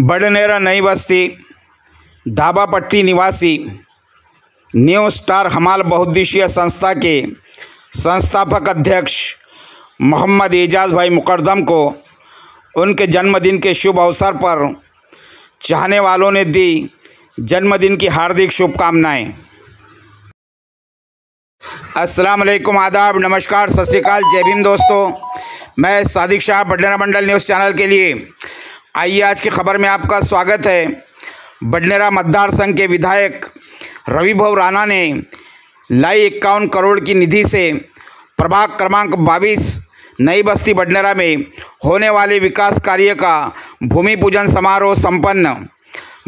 बड़नेरा नई बस्ती धाबा पट्टी निवासी न्यू स्टार हमाल बहुद्देशीय संस्था के संस्थापक अध्यक्ष मोहम्मद एजाज भाई मुकद्दम को उनके जन्मदिन के शुभ अवसर पर चाहने वालों ने दी जन्मदिन की हार्दिक शुभकामनाएं। अस्सलाम वालेकुम, आदाब, नमस्कार, सत श्री अकाल, जय भीम दोस्तों। मैं सादिक शाह बडनेरा मंडल न्यूज़ चैनल के लिए आइए आज की खबर में आपका स्वागत है। बडनेरा मतदार संघ के विधायक रविभाऊ राणा ने लाई 51 करोड़ की निधि से प्रभाग क्रमांक 22 नई बस्ती बडनेरा में होने वाले विकास कार्य का भूमि पूजन समारोह संपन्न।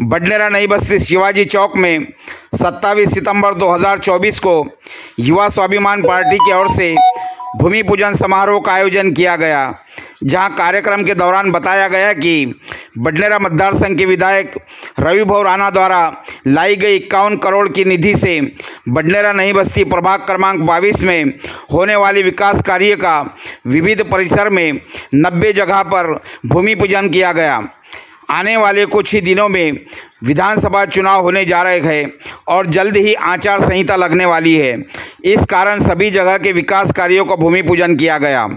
बडनेरा नई बस्ती शिवाजी चौक में 27 सितंबर 2024 को युवा स्वाभिमान पार्टी की ओर से भूमि पूजन समारोह का आयोजन किया गया, जहां कार्यक्रम के दौरान बताया गया कि बडनेरा मतदार संघ के विधायक रविभाऊ राणा द्वारा लाई गई 51 करोड़ की निधि से बडनेरा नई बस्ती प्रभाग क्रमांक 22 में होने वाले विकास कार्य का विविध परिसर में 90 जगह पर भूमि पूजन किया गया। आने वाले कुछ ही दिनों में विधानसभा चुनाव होने जा रहे हैं और जल्द ही आचार संहिता लगने वाली है। इस कारण सभी जगह के विकास कार्यों का भूमि पूजन किया गया।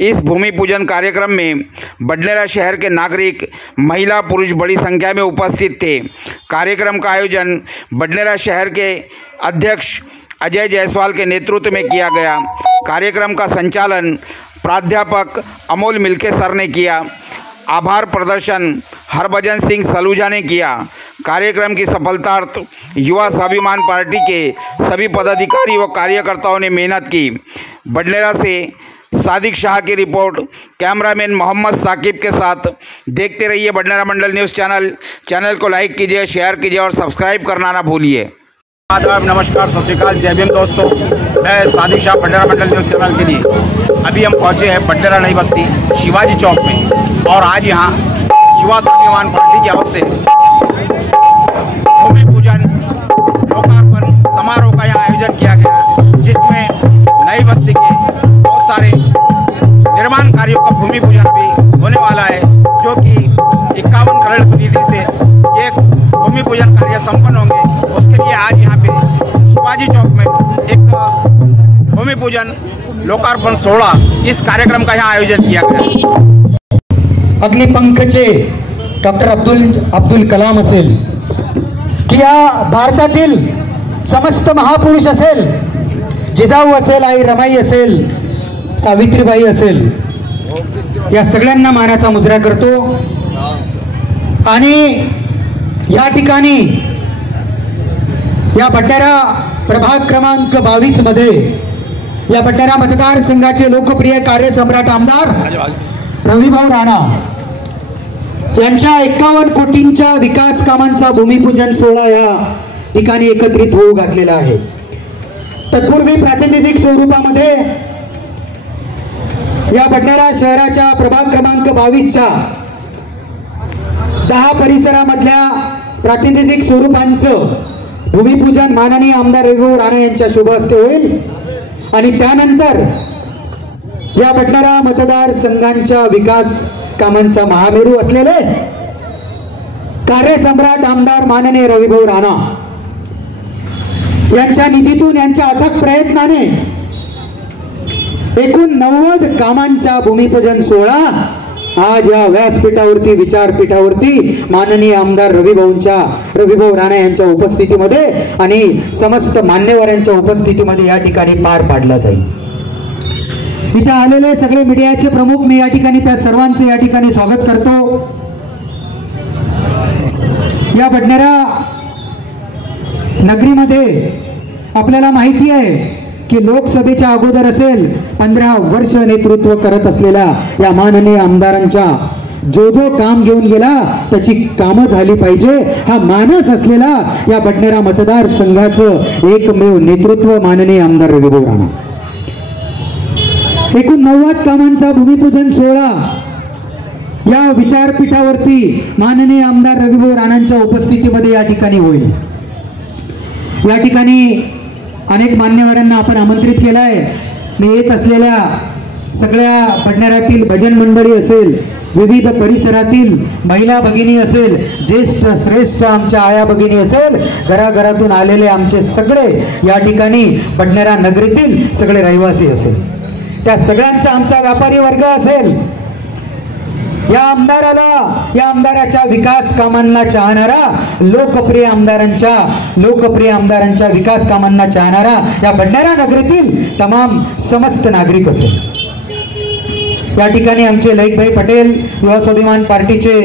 इस भूमि पूजन कार्यक्रम में बडनेरा शहर के नागरिक, महिला, पुरुष बड़ी संख्या में उपस्थित थे। कार्यक्रम का आयोजन बडनेरा शहर के अध्यक्ष अजय जायसवाल के नेतृत्व में किया गया। कार्यक्रम का संचालन प्राध्यापक अमोल मिल्के सर ने किया। आभार प्रदर्शन हरभजन सिंह सलूजा ने किया। कार्यक्रम की सफलतार्थ युवा स्वाभिमान पार्टी के सभी पदाधिकारी व कार्यकर्ताओं ने मेहनत की। बडनेरा से सादिक शाह की रिपोर्ट। कैमरामैन मोहम्मद साकिब के साथ देखते रहिए बडनेरा मंडल न्यूज़ चैनल को लाइक कीजिए, शेयर कीजिए और सब्सक्राइब करना ना भूलिए। आदाब, नमस्कार, सत श्री अकाल, जय भीम दोस्तों। मैं सादिक शाह बडनेरा मंडल न्यूज़ चैनल के लिए अभी हम पहुंचे हैं बडनेरा नई बस्ती शिवाजी चौक में और आज यहाँ युवा स्वाभिमान पार्टी की ओर से भूमि पूजन लोकार्पण समारोह का यहाँ आयोजन किया गया, जिसमें नई बस्ती के बहुत सारे निर्माण कार्यों का भूमि पूजन भी होने वाला है, जो कि 51 करोड़ की निधि से ये भूमि पूजन कार्य संपन्न होंगे। उसके लिए आज यहाँ पे शिवाजी चौक में एक भूमि पूजन लोकार्पण 16 इस कार्यक्रम का यहाँ आयोजन किया गया। अग्निपंखचे डॉक्टर अब्दुल कलाम असेल किंवा भारतातील समस्त महापुरुष असेल, जिजाऊ असेल, आई रमाई असेल, सावित्रीबाई असेल, या सगळ्यांना मानाचा मुजरा करतो। आणि या ठिकाणी या बडनेरा प्रभाग क्रमांक 22 मध्ये या बडनेरा मतदारसंघाचे लोकप्रिय कार्यसम्राट आमदार रविभाऊ राणा यांच्या 51 कोटींच्या विकास कामांचा भूमिपूजन सोहळा या ठिकाणी एकत्रित होऊ घातलेला आहे। तत्पूर्वी प्रातिनिधिक स्वरूपामध्ये या बडनेरा शहराच्या प्रभाग क्रमांक 22च्या 10 परिसरामधल्या प्रातिनिधिक स्वरूपांचं भूमिपूजन माननीय आमदार रविभाऊ राणा यांच्या शुभ हस्ते होईल आणि त्यानंतर या बडनेरा मतदारसंघांच्या विकास कामांचा महामेरू असलेले कार्यसम्राट आमदार माननीय रविभाऊ राणा यांच्या निधीतून, यांच्या अथक प्रयत्नाने एकूण 90 कामांचा भूमिपूजन सोहळा आज या व्यासपीठावरती, विचारपीठावरती माननीय आमदार रविभाऊ राणा यांच्या उपस्थितीमध्ये आणि समस्त मान्यवरांच्या उपस्थितीमध्ये या ठिकाणी पार पाडला जाईल। इथे आलेले सगळे मीडियाचे प्रमुख, मी या ठिकाणी त्या सर्वांचे या ठिकाणी स्वागत करतो। या बडनेरा नगरीमध्ये आपल्याला माहिती आहे की लोकसभेच्या अगोदर असेल 15 वर्ष नेतृत्व करत असलेल्या या माननीय आमदारांच्या जो काम घेऊन गेला त्याची कामं झाली पाहिजे हा मानस असलेला या बडनेरा मतदारसंघाचं एकमेव नेतृत्व माननीय आमदार रविभाऊ राणा। एकूण 90 कामांचा भूमिपूजन सोहळा या विचारपीठावरती माननीय आमदार रविभाऊ राणांच्या उपस्थितीमध्ये या ठिकाणी होईल। या ठिकाणी अनेक मान्यवरांना आपण आमंत्रित केलं आहे। मी येत असलेल्या सगळ्या बडनेरातील भजन मंडळी असेल, विविध परिसरातील महिला भगिनी असेल, ज्येष्ठ श्रेष्ठ आमच्या आया भगिनी असेल, घराघरातून आलेले आमचे सगळे या ठिकाणी बडनेरा नगरीतील सगळे रहिवासी असेल, त्या सगळ्यांचा आमचा व्यापारी वर्ग असेल, या आमदाराच्या विकास कामांना चाहणारा, लोकप्रिय आमदारांच्या विकास कामांना चाहणारा या बडनेरा नगरीतील तमाम समस्त नागरिक असेल। या ठिकाणी आमचे लईकभाई पटेल युवा स्वाभिमान पार्टीचे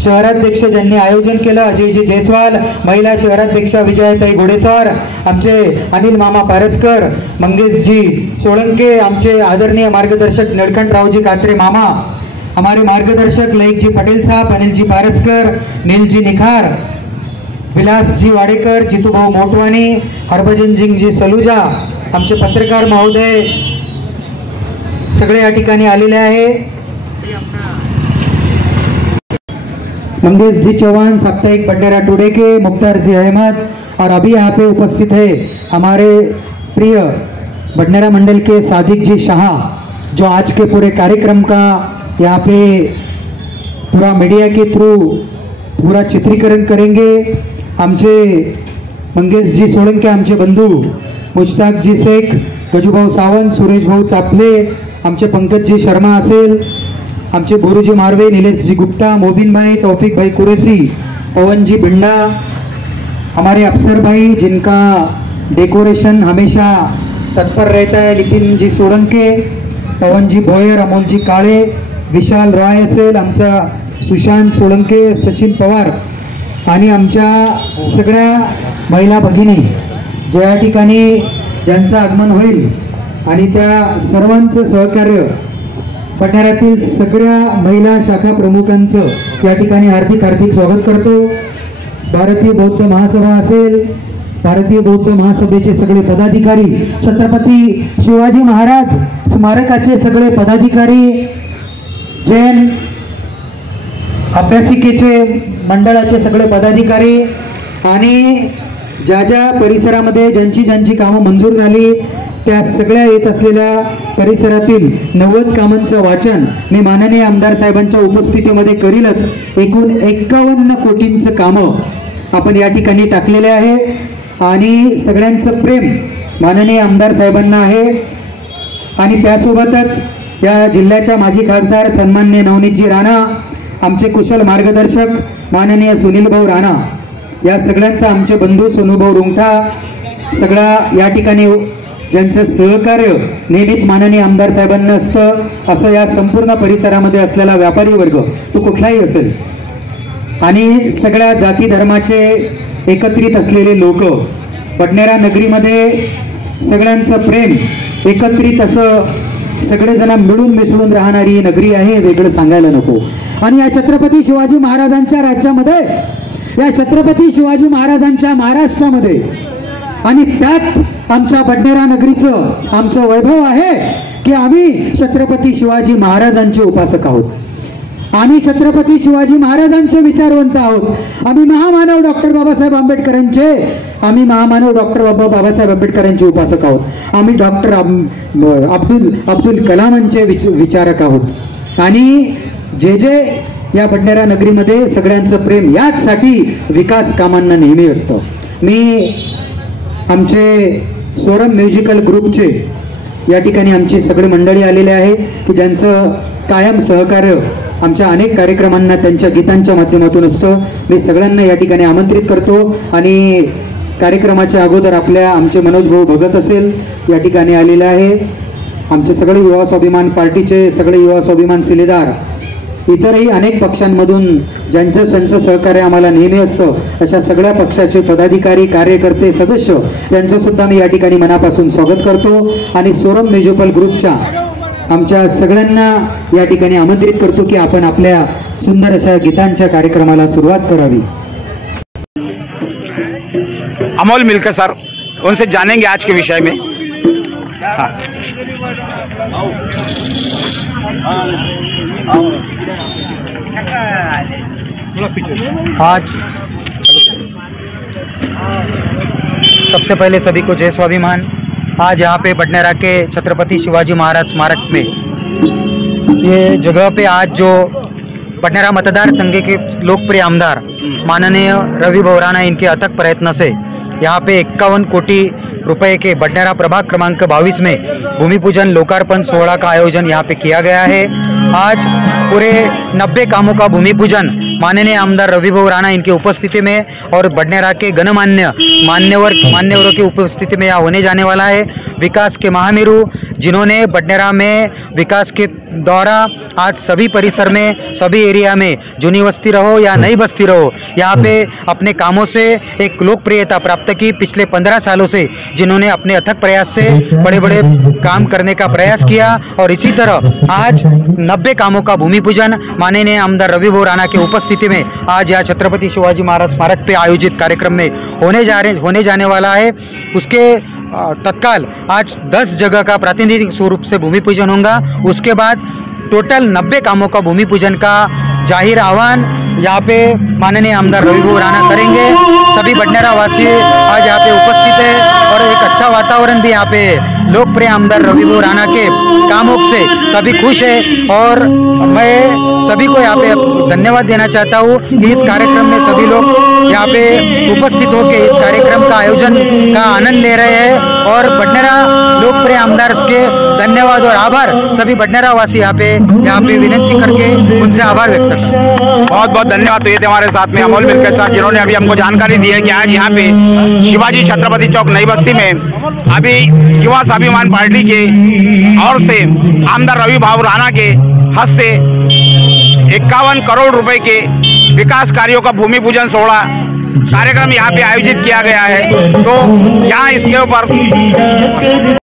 शहराध्यक्ष ज्यांनी आयोजन केलं, अजयजी जयस्वाल, महिला शहराध्यक्षा विजयाताई घोडेसर, आमचे अनिल मामा पारसकर, मंगेशजी सोळंके, आमचे आदरणीय मार्गदर्शक निळकंठरावजी कात्रे मामा, हमारे मार्गदर्शक लईकजी पटेल साहब, अनिलजी पारसकर, नीलजी निखार, विलासजी वाडेकर, जितूभाऊ मोटवानी, हरभजनजी सलुजा, आमचे पत्रकार महोदय सगळे या ठिकाणी आलेले आहे। मंगेश जी चौहान, साप्ताहिक बडनेरा टुडे के मुख्तार जी अहमद, और अभी यहाँ पे उपस्थित है हमारे प्रिय बडनेरा मंडल के सादिक जी शाह, जो आज के पूरे कार्यक्रम का यहाँ पे पूरा मीडिया के थ्रू पूरा चित्रीकरण करेंगे। आमचे मंगेश जी सोळंके, आमचे बंधू मुश्ताक जी शेख, गजूभाऊ सावंत, सुरेश भाऊ चापले, आमचे पंकज जी शर्मा असेल, आमचे बोरूजी मारवे, नीलेश जी गुप्ता, मोबिन भाई, तौफिक भाई कुरेसी, पवन जी भिंडा, हमारे अफसर भाई जिनका डेकोरेशन हमेशा तत्पर रहता है, नितिन जी सोळंके, पवन जी भोयर, अमोल जी काळे, विशाल रॉय असेल, आमचा सुशांत सोळंके, सचिन पवार आणि आमच्या सगळ्या महिला भगिनी ज्या ठिकाणी ज्यांचं आगमन होईल आणि त्या सर्वांचं सहकार्य बडनेरातील सगळ्या महिला शाखा प्रमुखांचं या ठिकाणी हार्दिक स्वागत करतो। भारतीय बौद्ध महासभा असेल, भारतीय बौद्ध महासभेचे सगळे पदाधिकारी, छत्रपती शिवाजी महाराज स्मारकाचे सगळे पदाधिकारी, जैन अभ्यासिकेचे मंडळाचे सगळे पदाधिकारी आणि ज्या ज्या परिसरामध्ये ज्यांची कामं मंजूर झाली त्या सगळ्या येत असलेल्या परिसरातील 90 कामांचं वाचन मी माननीय आमदार साहेबांच्या उपस्थितीमध्ये करीलच। एकूण 51 कोटींचं कामं आपण या ठिकाणी टाकलेले आहे आणि सगळ्यांचं प्रेम माननीय आमदार साहेबांना आहे। आणि त्यासोबतच या जिल्ह्याच्या माजी खासदार सन्माननीय नवनीतजी राणा, आमचे कुशल मार्गदर्शक माननीय सुनील भाऊ राणा, या सगळ्यांचं आमचे बंधू सोनूभाऊ रुंगठा, सगळा या ठिकाणी ज्यांचं सहकार्य नेहमीच माननीय आमदार साहेबांना असतं, असं या संपूर्ण परिसरामध्ये असलेला व्यापारी वर्ग तो कुठलाही असेल आणि सगळ्या जाती धर्माचे एकत्रित असलेले लोक, बडनेरा नगरीमध्ये सगळ्यांचं प्रेम एकत्रित असं सगळेजण मिळून मिसळून राहणारी नगरी आहे, वेगळं सांगायला नको। आणि या छत्रपती शिवाजी महाराजांच्या राज्यामध्ये, या छत्रपती शिवाजी महाराजांच्या महाराष्ट्रामध्ये आणि त्यात आमच्या बडनेरा नगरीचं आमचं वैभव आहे की आम्ही छत्रपती शिवाजी महाराजांचे उपासक आहोत, आम्ही छत्रपती शिवाजी महाराजांचे विचारवंत आहोत, आम्ही महामानव डॉक्टर बाबासाहेब आंबेडकरांचे उपासक आहोत, आम्ही डॉक्टर अब्दुल कलामांचे विचारक आहोत। आणि जे या बडनेरा नगरीमध्ये सगळ्यांचं प्रेम याचसाठी विकास कामांना नेहमी असतं। मी आमचे सोरम म्युझिकल ग्रुपचे या ठिकाणी आमची सगळी मंडळी आलेले आहे की ज्यांचं कायम सहकार्य आमच्या अनेक कार्यक्रमांना त्यांच्या गीतांच्या माध्यमातून असतं। मी सगळ्यांना या ठिकाणी आमंत्रित करतो आणि कार्यक्रमाच्या अगोदर आमचे मनोज भाऊ भगत असेल या ठिकाणी आलेले आहे, आमचे सगळे युवा स्वाभिमान पार्टीचे सगळे युवा स्वाभिमान शिलेदार, इतरही अनेक पक्षांमधून ज्यांचं सहकार्य आम्हाला नेहमी असतं अशा सगळ्या पक्षाचे पदाधिकारी, कार्यकर्ते, सदस्य यांचं सुद्धा मी या ठिकाणी मनापासून स्वागत करतो आणि सोरम म्युझिकल ग्रुपच्या आमच्या सगळ्यांना या ठिकाणी आमंत्रित करतो की आपण आपल्या सुंदर अशा गीतांच्या कार्यक्रमाला सुरुवात करावी। अमोल मिल्का सर, उनसे जानेंगे आज के विषय में। आज सबसे पहले सभी को जय स्वाभिमान। आज यहाँ पे बडनेरा के छत्रपति शिवाजी महाराज स्मारक में ये जगह पे आज जो बडनेरा मतदार संघ के लोकप्रिय आमदार माननीय रवि भवराणा इनके अथक प्रयत्न से यहाँ पे 51 कोटी रुपए के बडनेरा प्रभाग क्रमांक 22 में भूमि पूजन लोकार्पण 16 का आयोजन यहाँ पे किया गया है। आज पूरे 90 कामों का भूमि पूजन माननीय आमदार रवि भवराणा इनकी उपस्थिति में और बडनेरा के गणमान्य मान्यवरों की उपस्थिति में यहाँ होने जाने वाला है। विकास के महामेरू जिन्होंने बडनेरा में विकास के द्वारा आज सभी परिसर में सभी एरिया में जूनी बस्ती रहो या नई बस्ती रहो यहाँ पे अपने कामों से एक लोकप्रियता प्राप्त की। पिछले 15 सालों से जिन्होंने अपने अथक प्रयास से बड़े बड़े काम करने का प्रयास किया और इसी तरह आज 90 कामों का भूमि पूजन माननीय आमदार रवि भवराणा के उपस्थिति में आज यहाँ छत्रपति शिवाजी महाराज स्मारक पे आयोजित कार्यक्रम में होने जाने वाला है। उसके तत्काल आज 10 जगह का प्रातिनिधिक स्वरूप से भूमि पूजन होगा। उसके बाद टोटल 90 कामों का भूमि पूजन का जाहिर आह्वान यहाँ पे माननीय आमदार रवि भवराणा करेंगे। सभी बडनेरा वासी आज यहाँ पे उपस्थित है और एक अच्छा वातावरण भी यहाँ पे लोकप्रिय आमदार रवि भवराणा के कामों से सभी खुश है और मैं सभी को यहाँ पे धन्यवाद देना चाहता हूँ कि इस कार्यक्रम में सभी लोग यहाँ पे उपस्थित होकर इस कार्यक्रम का आयोजन का आनंद ले रहे हैं और बडनेरा लोकप्रिय आमदार के धन्यवाद और आभार सभी बडनेरा वासी यहाँ पे विनती करके उनसे आभार व्यक्त करता हूँ। बहुत बहुत धन्यवाद। तो ये थे हमारे साथ में अमोल मिल्क साहब जिन्होंने अभी हमको जानकारी दी है कि आज यहाँ पे शिवाजी छत्रपति चौक नई बस्ती में अभी युवा स्वाभिमान पार्टी के ओर से आमदार रवि भवराणा के हस्ते 51 करोड़ रुपए के विकास कार्यों का भूमि पूजन 16 कार्यक्रम यहाँ पे आयोजित किया गया है। तो यहाँ इसके ऊपर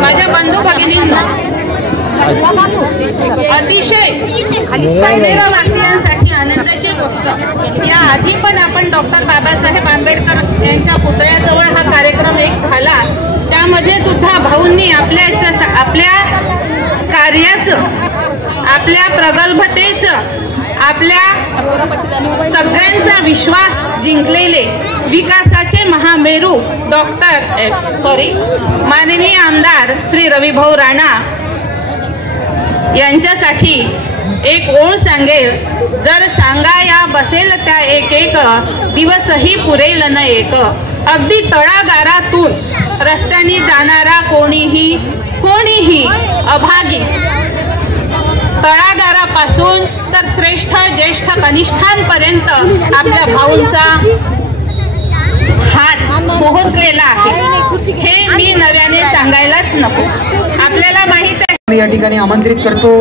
माझ्या बंधू भगिनींना अतिशय वासियांसाठी आनंदाची गोष्ट, या आधी पण आपण डॉक्टर बाबासाहेब आंबेडकर यांच्या पुतळ्याजवळ हा कार्यक्रम एक झाला, त्यामध्ये सुद्धा भाऊंनी आपल्या कार्याचं, आपल्या प्रगल्भतेचं, आपल्या सगळ्यांचा विश्वास जिंकलेले विकासाचे महामेरू माननीय आमदार श्री रविभाऊ राणा यांच्यासाठी एक ओळ सांगेल, जर सांगाया बसेल त्या एक एक दिवसही पुरेल न एक. अगदी तळागारातून रस्त्याने जाणारा कोणीही अभागी, तळागारापासून तर श्रेष्ठ ज्येष्ठ कनिष्ठांपर्यंत आपल्या भाऊंचा हात पोहोचलेला आहे हे मी नव्याने सांगायलाच नको. आपल्याला माहित आहे. मी या ठिकाणी आमंत्रित करतो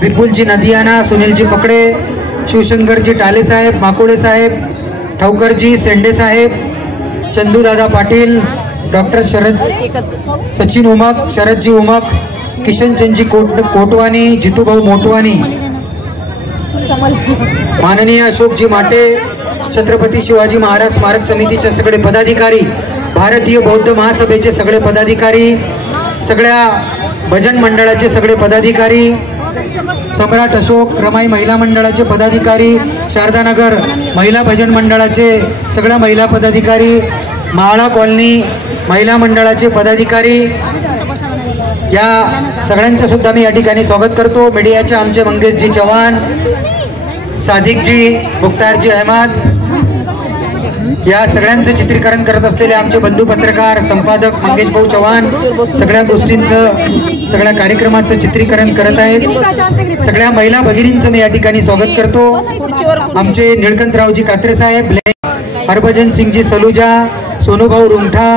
विपुलजी नदियाना, सुनीलजी पकडे, शिवशंकरजी टाले साहेब, माकोडे साहेब, ठावकरजी, सेंडे साहेब, चंदूदादा पाटील, डॉक्टर शरद सचिन उमक, शरदजी उमक, किशनचंदजी कोटवानी, जितूभाऊ मोटवानी, माननीय अशोकजी माटे, छत्रपती शिवाजी महाराज स्मारक समितीचे सगळे पदाधिकारी, भारतीय बौद्ध महासभेचे सगळे पदाधिकारी, सगळ्या भजन मंडळाचे सगळे पदाधिकारी, सम्राट अशोक रमाई महिला मंडळाचे पदाधिकारी, शारदानगर महिला भजन मंडळाचे सगळ्या महिला पदाधिकारी, माळा कॉलनी महिला मंडळाचे पदाधिकारी, या सगळ्यांचं सुद्धा मी या ठिकाणी स्वागत करतो. मीडियाचे आमचे मंगेशजी चव्हाण, सादिकजी, मुख्तारजी अहमद, या सगळ्यांचं चित्रीकरण करत असलेले आमचे बंधू पत्रकार संपादक मंगेश भाऊ चव्हाण सगळ्या गोष्टींचं सगळ्या कार्यक्रमाचं चित्रीकरण करत आहेत. सगळ्या महिला भगिनींचं मी या ठिकाणी स्वागत करतो. आमचे निळकंठरावजी कात्रे साहेब, हरभजन सिंगजी सलुजा, सोनूभाऊ रुंगठा,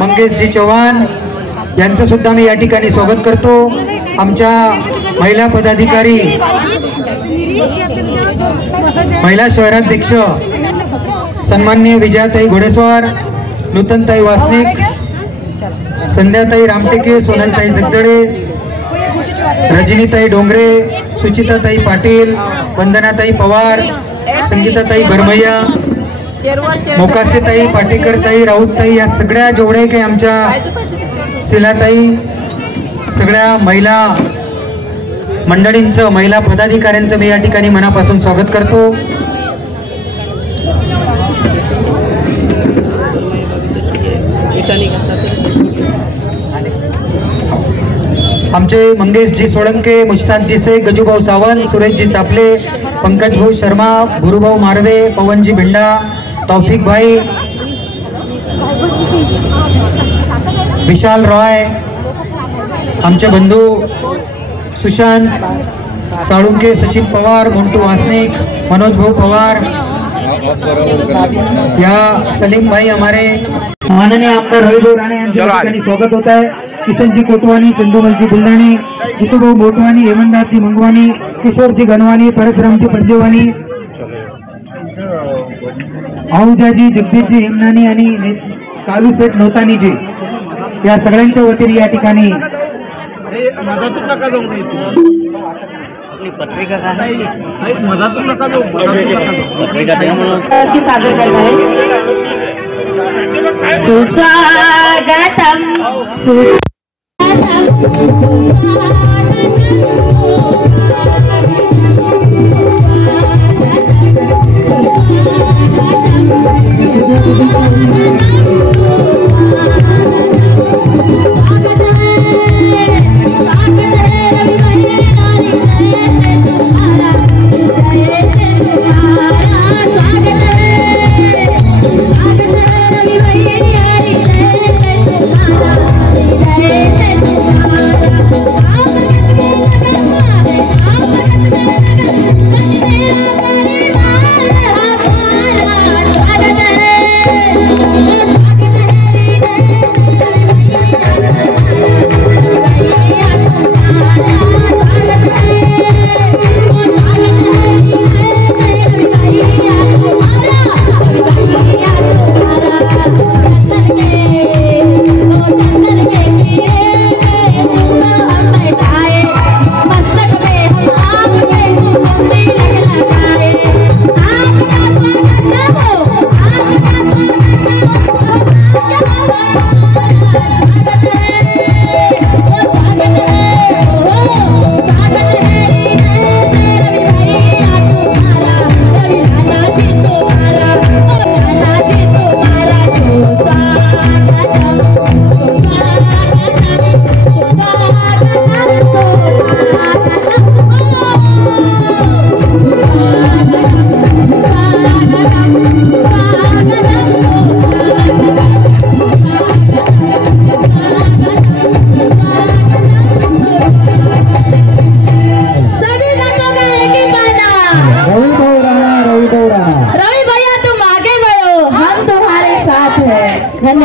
मंगेशजी चव्हाण यांचं सुद्धा मी या ठिकाणी स्वागत करतो. आमच्या महिला पदाधिकारी, महिला शहराध्यक्ष सन्माननीय विजयाताई घोडेस्वार, नूतनताई वासनिक, संध्याताई रामटेके, सोनलताई जगदळे, रजनीताई डोंगरे, सुचिताताई पाटील, वंदनाताई पवार, संगीताताई भरमैया, मोकासेताई, पाटेकरताई, राऊतताई, या सगळ्या जेवढे काही आमच्या शिलाताई, सगळ्या महिला मंडळींचं, महिला पदाधिकाऱ्यांचं मी या ठिकाणी मनापासून स्वागत करतो. आमचे मंगेशजी सोळंके, मुश्ताकजी शेख, गजूभाऊ सावंत, सुरेशजी चापले, पंकजभाऊ शर्मा, गुरुभाऊ मारवे, पवनजी भिंडा, तौफिक भाई, विशाल रॉय, आमचे बंधू सुशांत साळुंके, सचिन पवार, मोंटू वासनिक, मनोज भाऊ पवार, या सलीम भाई हमारे माननीय आमदार रविभाऊ राणे यांच्या ठिकाणी स्वागत होत आहे. किशनजी कोटवानी, चंदूमलजी बुलढाणी, जितूभाऊ मोटवानी, हेमंतदासजी मंगवानी, किशोरजी गणवानी, परशुरामजी पंजेवानी, आहुजाजी, जगदीशजी हेमनानी आणि कालू सेठ नौतानीजी, या सगळ्यांच्या वतीने या ठिकाणी पत्रिका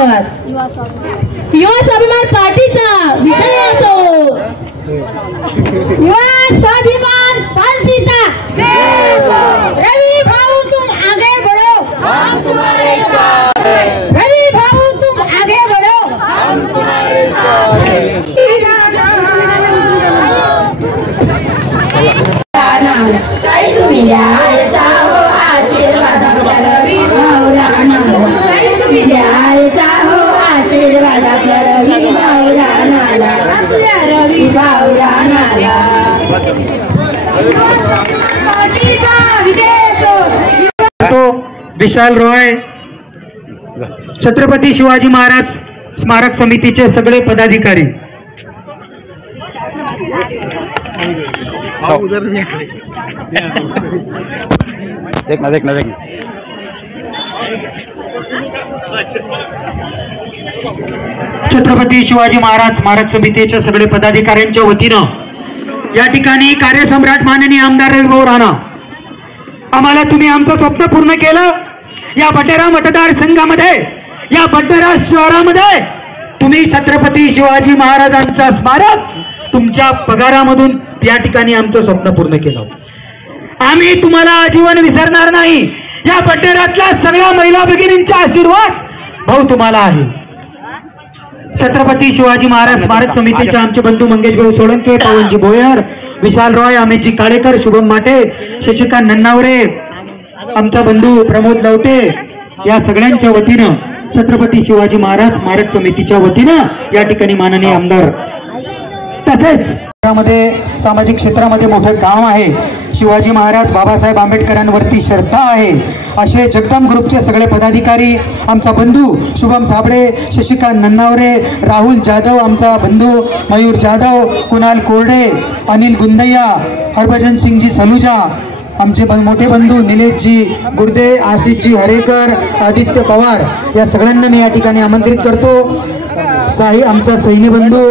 धन्यवाद. युवा स्वाभिमान पार्टीचा विजय असो. युवा स्वाभिमान पार्टीचा रवि भाऊ तुम आगे बढ़ो, हम तुम्हारे साथ हैं. रवि भाऊ तुम आगे बढ़ो, हम तुम्हारे साथ हैं. काही तुम्ही द्यायचा हो आशीर्वाद आपल्या रवी भाऊ राणाला. काही तुम्ही द्यायचा हो आशीर्वाद आपल्या रवी भाऊ राणाला. आपल्या रवी भाऊ राणाला. विशाल रॉय, छत्रपती शिवाजी महाराज स्मारक समितीचे सगळे पदाधिकारी. देखना देखना देखना. छत्रपती शिवाजी महाराज स्मारक समितीच्या सगळे पदाधिकाऱ्यांच्या वतीनं या ठिकाणी कार्यसम्राट माननीय आमदार रविभाऊ राणा, आम्हाला तुम्ही आमचं स्वप्न पूर्ण केलं. या बडनेरा मतदारसंघामध्ये, या बडनेरा शहरामध्ये तुम्ही छत्रपती शिवाजी महाराजांचा स्मारक तुमच्या पगारामधून या ठिकाणी आमचं स्वप्न पूर्ण केलं. आम्ही तुम्हाला आजीवन विसरणार नाही. या बडनेरातल्या सगळ्या महिला भगिनींचा आशीर्वाद भाऊ तुम्हाला आहे. छत्रपती शिवाजी महाराज स्मारक समितीचे आमचे बंधू मंगेश भाऊ सोळंके, पवनजी भोयर, विशाल रॉय, अमितजी काळेकर, शुभम माटे, शशिकांत नन्नावरे, आमचा बंधू प्रमोद लवटे, या सगळ्यांच्या वतीनं छत्रपती शिवाजी महाराज स्मारक समितीच्या वतीनं या ठिकाणी माननीय आमदार, तसेच सामाजिक क्षेत्रामध्ये मोठं काम आहे. शिवाजी महाराज बाबासाहेब आंबेडकरांवरती श्रद्धा आहे असे जगदम ग्रुपचे सगळे पदाधिकारी, आमचा बंधू शुभम साबळे, शशिकांत नन्नावरे, राहुल जाधव, आमचा बंधू मयूर जाधव, कुणाल कोरडे, अनिल गुंदैया, हरभजन सिंगजी सलुजा, आमचे मोठे बंधू निलेशजी गुर्दे, आशिषजी हरेकर, आदित्य पवार, या सगळ्यांना मी या ठिकाणी आमंत्रित करतो. साई आमचा सैन्य बंधू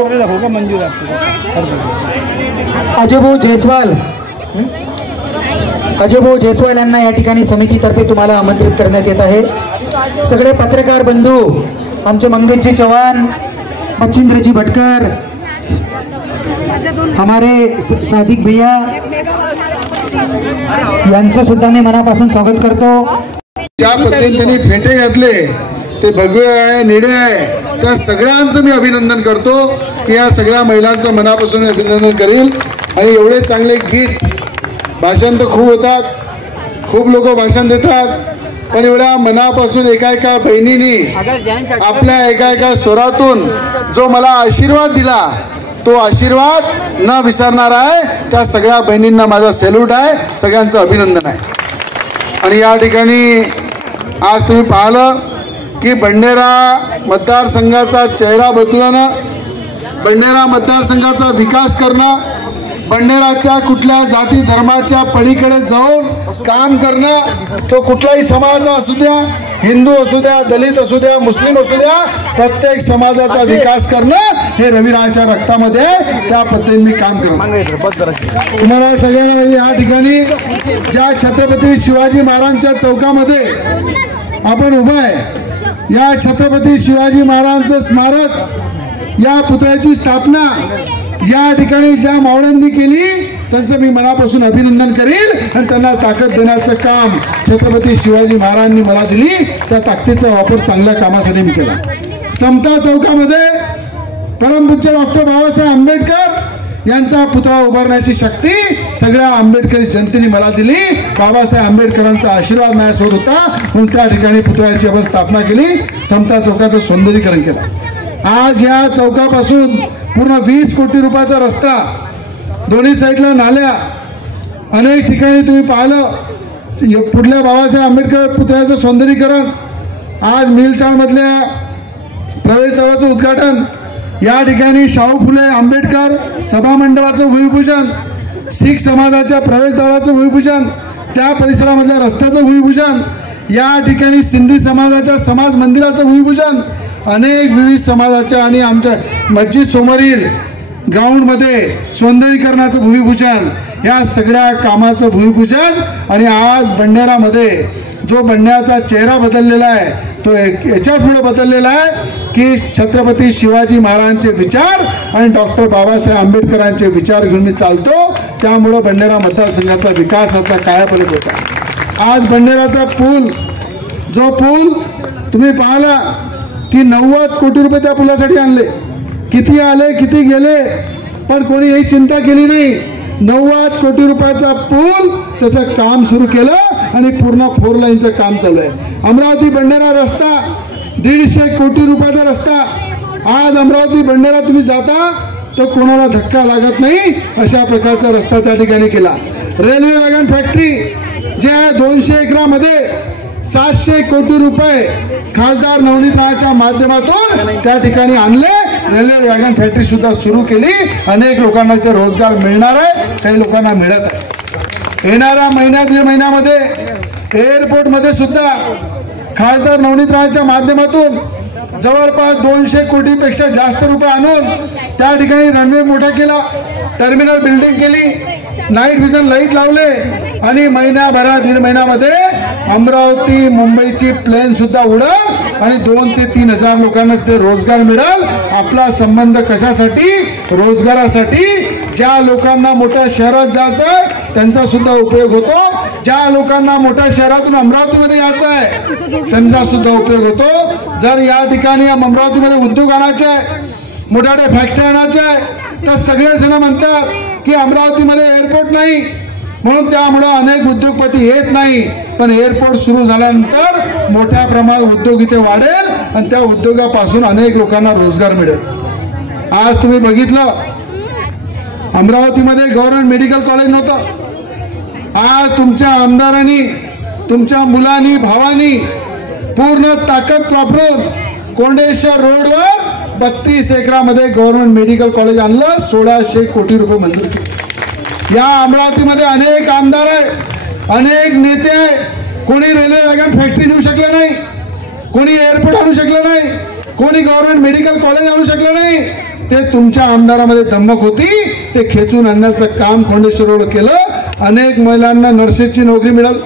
अजयभाऊ जयस्वाल यांना या ठिकाणी समितीतर्फे तुम्हाला आमंत्रित करण्यात येत आहे. सगळे पत्रकार बंधू, आमचे मंगेशजी चव्हाण, मच्छिंद्रजी भटकर, हमारे सादिक भैया, यांचं सुद्धा मी मनापासून स्वागत करतो. ज्या पद्धतीने त्यांनी फेटे घातले ते भगवे आहे, निळे आहे, त्या सगळ्यांचं मी अभिनंदन करतो की या सगळ्या महिलांचं मनापासून अभिनंदन करील. आणि एवढे चांगले गीत, भाषण तर खूप होतात, खूप लोक भाषण देतात, पण एवढ्या मनापासून एका एका बहिणींनी आपल्या एका एका स्वरातून जो मला आशीर्वाद दिला तो आशीर्वाद न विसरणार आहे. त्या सगळ्या बहिणींना माझा सॅल्यूट आहे, सगळ्यांचं अभिनंदन आहे. आणि या ठिकाणी आज तुम्ही पाहिलं की बडनेरा मतदारसंघाचा चेहरा बदलणं, बडनेरा मतदारसंघाचा विकास करणं, बडनेराच्या कुठल्या जाती धर्माच्या पलीकडे जाऊन काम करणं, तो कुठलाही समाज असू द्या, हिंदू असू द्या, दलित असू द्या, मुस्लिम असू द्या, प्रत्येक समाजाचा विकास करणं हे रविराच्या रक्तामध्ये, त्या पद्धतीने मी काम करतो. तुम्हाला सगळ्यांना या ठिकाणी ज्या छत्रपती शिवाजी महाराजांच्या चौकामध्ये आपण उभं आहे, या छत्रपती शिवाजी महाराजांचं स्मारक, या पुतळ्याची स्थापना या ठिकाणी ज्या मावळ्यांनी केली त्यांचं मी मनापासून अभिनंदन करेल. आणि त्यांना ताकद देण्याचं काम छत्रपती शिवाजी महाराजांनी मला दिली, त्या ताकदीचा वापर चांगल्या कामासाठी मी केला. समता चौकामध्ये परमपूज्य डॉक्टर बाबासाहेब आंबेडकर यांचा पुतळा उभारण्याची शक्ती सगळ्या आंबेडकरी जनतेने मला दिली. बाबासाहेब आंबेडकरांचा आशीर्वाद माझ्यासोबत होता म्हणून त्या ठिकाणी पुतळ्याची आपण स्थापना केली, समता चौकाचं सौंदर्यीकरण केलं. आज या चौकापासून पूर्ण 20 कोटी रुपयाचा रस्ता, दोन्ही साईडला नाल्या, अनेक ठिकाणी तुम्ही पाहिलं पुढल्या बाबासाहेब आंबेडकर पुतळ्याचं सौंदर्यीकरण, आज मिलचाळमधल्या प्रवेशद्वाराचं उद्घाटन, या ठिकाणी शाहू फुले आंबेडकर सभामंडपाचं भूमिपूजन, शीख समाजाच्या प्रवेशद्वाराचं भूमिपूजन, त्या परिसरामधल्या रस्त्याचं भूमिपूजन, या ठिकाणी सिंधी समाजाच्या समाज मंदिराचं भूमिपूजन, अनेक विविध समाजाच्या आणि आमच्या मस्जिद समोरील ग्राउंडमध्ये सौंदर्यीकरणाचं भूमिपूजन, या सगळ्या कामाचं भूमिपूजन. आणि आज बडनेरामध्ये जो बडण्याचा चेहरा बदललेला आहे, तो याच्याचमुळे बदललेला आहे की छत्रपती शिवाजी महाराजांचे विचार आणि डॉक्टर बाबासाहेब आंबेडकरांचे विचार घेऊन मी चालतो. त्यामुळं बंडनेरा मतदारसंघाचा विकासाचा कायापालट होता. आज बंडनेराचा पूल, जो पूल तुम्ही पाहिला की 90 कोटी रुपये त्या पुलासाठी आणले. किती आले किती गेले पण कोणी ही चिंता केली नाही. 90 कोटी रुपयाचा पूल त्याचं काम सुरू केलं आणि पूर्ण 4 लाईनचं काम चालू आहे. अमरावती बंडनेरा रस्ता 150 कोटी रुपयाचा रस्ता. आज अमरावती बंडनेरा तुम्ही जाता तर कोणाला धक्का लागत नाही अशा प्रकारचा रस्ता त्या ठिकाणी केला. रेल्वे वॅगन फॅक्टरी जे आहे 200 एकरामध्ये 700 कोटी रुपये खासदार नवनीत रायच्या माध्यमातून त्या ठिकाणी आणले. रेल्वे वॅगन फॅक्टरी सुद्धा सुरू केली. अनेक लोकांना इथे रोजगार मिळणार आहे, काही लोकांना मिळत आहे. येणाऱ्या महिन्यात 1.5 महिन्यामध्ये एअरपोर्टमध्ये सुद्धा खासदार नवनीत रायच्या माध्यमातून जवळपास 200 कोटीपेक्षा जास्त रुपये आणून त्या ठिकाणी रनवे मोठा केला, टर्मिनल बिल्डिंग केली, नाईट व्हिजन लाईट लावले आणि महिन्याभरात 1.5 महिन्यामध्ये अमरावती मुंबईची प्लेन सुद्धा उडल आणि 2 ते 3 हजार लोकांना ते रोजगार मिळेल. आपला संबंध कशासाठी? रोजगारासाठी. ज्या लोकांना मोठ्या शहरात जायचं त्यांचा सुद्धा उपयोग होतो, ज्या लोकांना मोठ्या शहरातून अमरावतीमध्ये यायचं आहे त्यांचा सुद्धा उपयोग होतो. जर या ठिकाणी अमरावतीमध्ये उद्योग आणायचे आहे, मोठ्या फॅक्टरी आणायच्या आहे तर सगळेजण म्हणतात की अमरावतीमध्ये एअरपोर्ट नाही म्हणून त्यामुळे अनेक उद्योगपती येत नाही. पण एअरपोर्ट सुरू झाल्यानंतर मोठ्या प्रमाणात उद्योग इथे वाढेल आणि त्या उद्योगापासून अनेक लोकांना रोजगार मिळेल. आज तुम्ही बघितलं अमरावतीमध्ये गव्हर्नमेंट मेडिकल कॉलेज नव्हतं. आज तुमच्या आमदारांनी, तुमच्या मुलांनी, भावांनी पूर्ण ताकद वापरून कोंडेश्वर रोडवर 32 एकरामध्ये गव्हर्नमेंट मेडिकल कॉलेज आणलं. 1600 कोटी रुपये मंजूर केले. या अमरावतीमध्ये अनेक आमदार आहे, अनेक नेते आहे. कोणी रेल्वे वॅगन फॅक्टरी नेऊ शकलं नाही, कोणी एअरपोर्ट आणू शकलं नाही, कोणी गव्हर्नमेंट मेडिकल कॉलेज आणू शकलं नाही. ते तुमच्या आमदारामध्ये धमक होती, ते खेचून आणण्याचं काम कोंडेश्वर केलं. अनेक महिलांना नर्सेसची नोकरी मिळेल,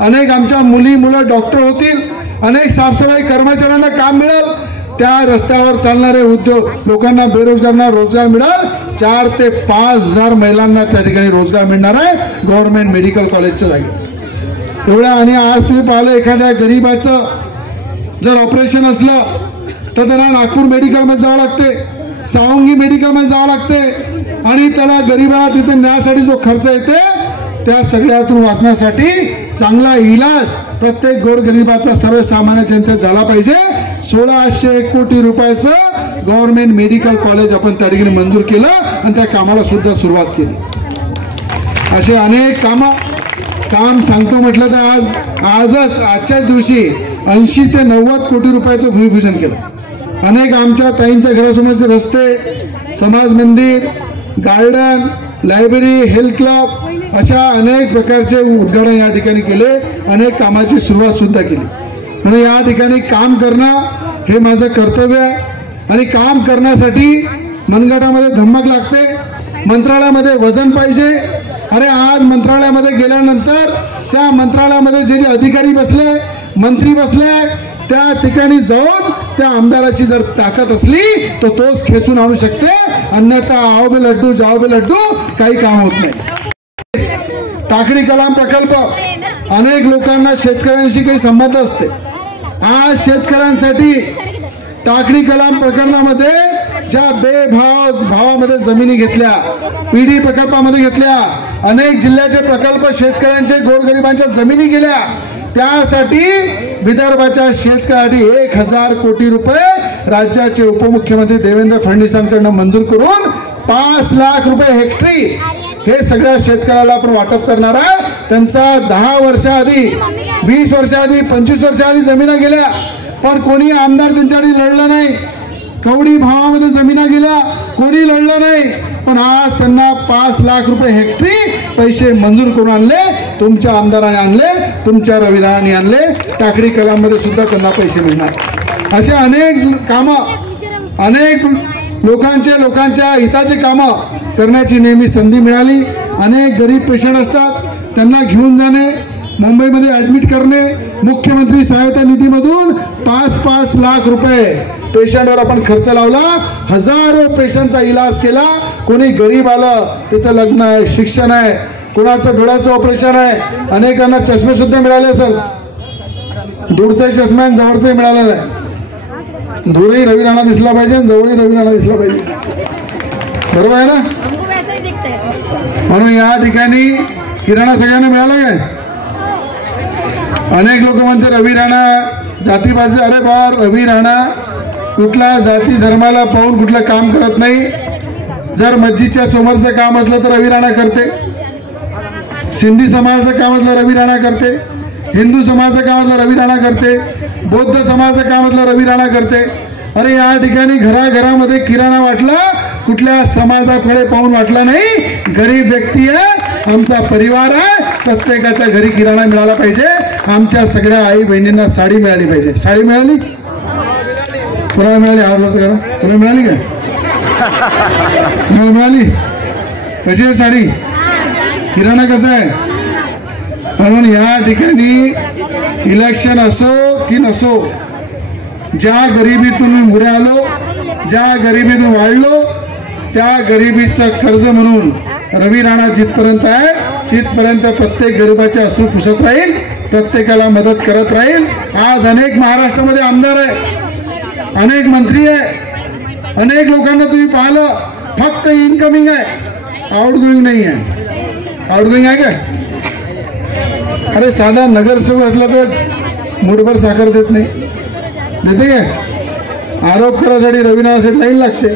अनेक आमच्या मुलं डॉक्टर होतील, अनेक साफसफाई कर्मचाऱ्यांना काम मिळेल. त्या रस्त्यावर चालणारे उद्योग लोकांना, बेरोजगारांना रोजगार मिळेल. 4 ते 5 हजार महिलांना त्या ठिकाणी रोजगार मिळणार आहे गव्हर्नमेंट मेडिकल कॉलेजच्या जागी एवढ्या. आणि आज तुम्ही पाहिलं एखाद्या गरीबाचं जर ऑपरेशन असलं तर त्यांना नागपूर मेडिकलमध्ये जावं लागते, सावंगी मेडिकलमध्ये जावं लागते आणि त्याला गरीबाला तिथे न्यायासाठी जो खर्च येते त्या सगळ्यातून वाचण्यासाठी चांगला इलाज प्रत्येक गोरगरिबाचा सर्वसामान्य जनतेत झाला पाहिजे. 1600 कोटी रुपयाचं गव्हर्नमेंट मेडिकल कॉलेज आपण त्या ठिकाणी मंजूर केलं आणि त्या कामाला सुद्धा सुरुवात केली. असे अनेक काम सांगतो म्हटलं तर आजच्याच दिवशी 80 ते 90 कोटी रुपयाचं भूमिपूजन केलं. अनेक आमच्या ताईंच्या घरासमोरचे रस्ते, समाज मंदिर, गार्डन, लायब्ररी, हेल्थ क्लब अशा अनेक प्रकारचे उद्घाटन या ठिकाणी केले. अनेक कामाची सुरुवात सुद्धा केली. म्हणून या ठिकाणी काम करणं हे माझं कर्तव्य आहे आणि काम करण्यासाठी मनगटामध्ये धमक लागते, मंत्रालयामध्ये वजन पाहिजे. अरे आज मंत्रालयामध्ये गेल्यानंतर त्या मंत्रालयामध्ये जे अधिकारी बसले, मंत्री बसले, त्या ठिकाणी जाऊन त्या आमदाराची जर ताकद असली तर तोच खेचून आणू शकते, अन्यथा आओ बे लड्डू जाओ बे लड्डू काही काम होत नाही. टाकळी कलाम प्रकल्प अनेक लोकांना शेतकऱ्यांशी काही संबंध असते. आज शेतकऱ्यांसाठी टाकळी कलाम प्रकरणामध्ये ज्या भावामध्ये जमिनी घेतल्या, पीडी प्रकल्पामध्ये घेतल्या, अनेक जिल्ह्याचे प्रकल्प शेतकऱ्यांचे गोरगरिबांच्या जमिनी गेल्या. त्यासाठी विदर्भाच्या शेतकऱ्यांसाठी 1000 कोटी रुपये राज्याचे उपमुख्यमंत्री देवेंद्र फडणवीसांकडून मंजूर करून 5 लाख रुपये हेक्टरी हे सगळ्या शेतकऱ्याला आपण वाटप करणार आहे. त्यांचा 10 वर्षाआधी, 20 वर्षाआधी, 25 वर्षाआधी जमिना गेल्या पण कोणी आमदार त्यांच्यासाठी लढलं नाही. कवडी भावामध्ये जमिना गेल्या, कोणी लढलं नाही. पण आज त्यांना 5 लाख रुपये हेक्टरी पैसे मंजूर करून आणले. तुमच्या आमदाराने आणले, तुमच्या रविराणी आणले. टाकळी कलाममध्ये सुद्धा त्यांना पैसे मिळणार. असे अनेक कामं, अनेक लोकांच्या हिताचे कामं करण्याची नेहमी संधी मिळाली. अनेक गरीब पेशंट असतात, त्यांना घेऊन जाणे, मुंबईमध्ये ऍडमिट करणे, मुख्यमंत्री सहायता निधीमधून 5-5 लाख रुपये पेशंटवर आपण खर्च लावला, हजारो पेशंटचा इलाज केला. कोणी गरीब आलं, त्याचं लग्न आहे, शिक्षण आहे, कोणाचं डोळ्याचं ऑपरेशन आहे, अनेकांना चष्मे सुद्धा मिळाले असेल. दूरचाही चष्मा आणि जवळचाही मिळालेला आहे. दूरही रवी राणा दिसला पाहिजे आणि जवळही रवी राणा दिसला पाहिजे, बरोबर आहे ना. म्हणून या ठिकाणी किराणा सगळ्यांना मिळाला काय. अनेक लोक म्हणते रवी राणा जातीबाजी. अरे बा, रवी राणा कुठल्या जाती धर्माला पाहून कुठलं काम करत नाही. जर मस्जिदच्या समोरचं काम असलं तर रवी राणा करते, सिंधी समाजाचं काम असलं रवी राणा करते, हिंदू समाजाचं काम असलं रवी राणा करते, बौद्ध समाजाचं काम असलं रवी राणा करते. अरे या ठिकाणी घराघरामध्ये किराणा वाटला, कुठल्या समाजाकडे पाहून वाटला नाही. गरीब व्यक्ती आहे, आमचा परिवार आहे, प्रत्येकाच्या घरी किराणा मिळाला पाहिजे. आमच्या सगळ्या आई बहिणींना साडी मिळाली पाहिजे. साडी मिळाली कोणाला मिळाली? कोणाला मिळाली का? मिळाली. कशी आहे साडी? किराणा कसा आहे? म्हणून या ठिकाणी इलेक्शन असो की नसो, ज्या गरिबीतून मी पुढे आलो, ज्या गरिबीतून वाढलो, त्या गरिबीचं कर्ज म्हणून रवी राणा जिथपर्यंत आहे तिथपर्यंत प्रत्येक गरिबाचे अश्रू पुसत राहील, प्रत्येकाला मदत करत राहील. आज अनेक महाराष्ट्रामध्ये आमदार आहे, अनेक मंत्री आहे, अनेक लोकांना तुम्ही पाहिलं फक्त इनकमिंग आहे, आउटगोईंग नाही आहे. आउटगोईंग आहे काय? अरे साधा नगरसेवक असलं तर मुठभर साखर देत नाही, देते काय? आरोप करायसाठी रवी नावासाठी लाईन लागते.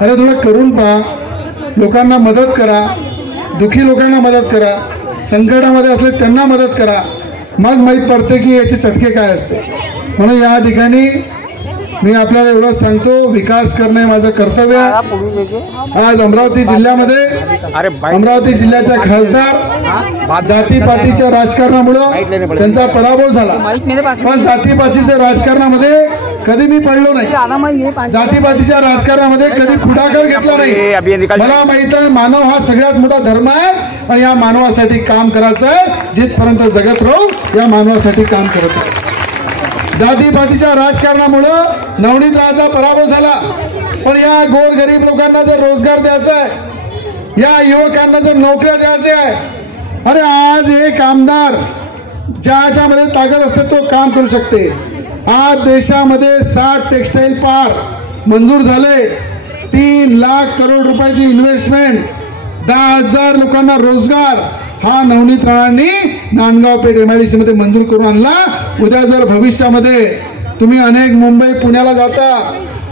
अरे थोडं करून पहा, लोकांना मदत करा, दुखी लोकांना मदत करा, संकटामध्ये असले त्यांना मदत करा, मग माहीत पडते की याचे चटके काय असते. म्हणून या ठिकाणी मी आपल्याला एवढंच सांगतो, विकास करणे माझं कर्तव्य आहे. आज अमरावती जिल्ह्यामध्ये अमरावती जिल्ह्याच्या खासदार जातीपातीच्या राजकारणामुळं त्यांचा पराभव झाला. पण जातीपातीच्या राजकारणामध्ये कधी मी पडलो नाही, जातीपातीच्या राजकारणामध्ये कधी पुढाकार घेतला नाही. मला माहित आहे मानव हा सगळ्यात मोठा धर्म आहे आणि या मानवासाठी काम करायचं आहे. जिथपर्यंत जगत राहू या मानवासाठी काम करत आहे. जातीपातीच्या राजकारणामुळं नवनीत राजा पराभव झाला. पण या गोरगरीब लोकांना जर रोजगार द्यायचा आहे, या युवकांना जर नोकऱ्या द्यायच्या आहे, अरे आज एक आमदार ज्याच्यामध्ये ताकद असते तो काम करू शकते. आज देशामध्ये 60 टेक्सटाईल पार्क मंजूर झाले, 3 लाख करोड रुपयाची इन्व्हेस्टमेंट, 10,000 लोकांना रोजगार हा नवनीत राणांनी नांदगाव पेठ MIDC मध्ये मंजूर करून आणला. उद्या जर भविष्यामध्ये तुम्ही अनेक मुंबई पुण्याला जाता,